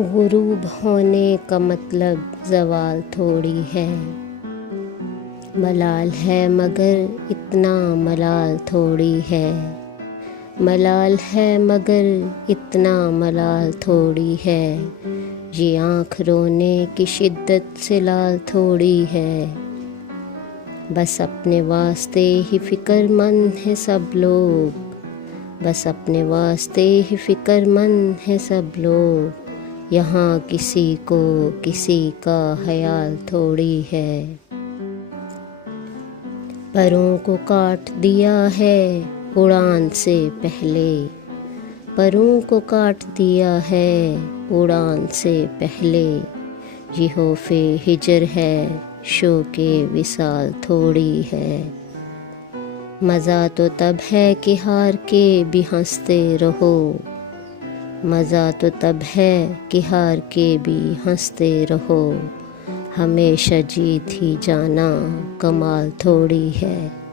गुरूब होने का मतलब ज़वाल थोड़ी है। मलाल है मगर इतना मलाल थोड़ी है। मलाल है मगर इतना मलाल थोड़ी है। ये आँख रोने की शिद्दत से लाल थोड़ी है। बस अपने वास्ते ही फ़िक्रमंद है सब लोग। बस अपने वास्ते ही फ़िक्रमंद है सब लोग। यहाँ किसी को किसी का ख्याल थोड़ी है। परों को काट दिया है उड़ान से पहले। परों को काट दिया है उड़ान से पहले। ये खौफ़े हिजर है शौक़े विसाल थोड़ी है। मज़ा तो तब है कि हार के भी हंसते रहो। मज़ा तो तब है कि हार के भी हंसते रहो। हमेशा जीत ही जाना कमाल थोड़ी है।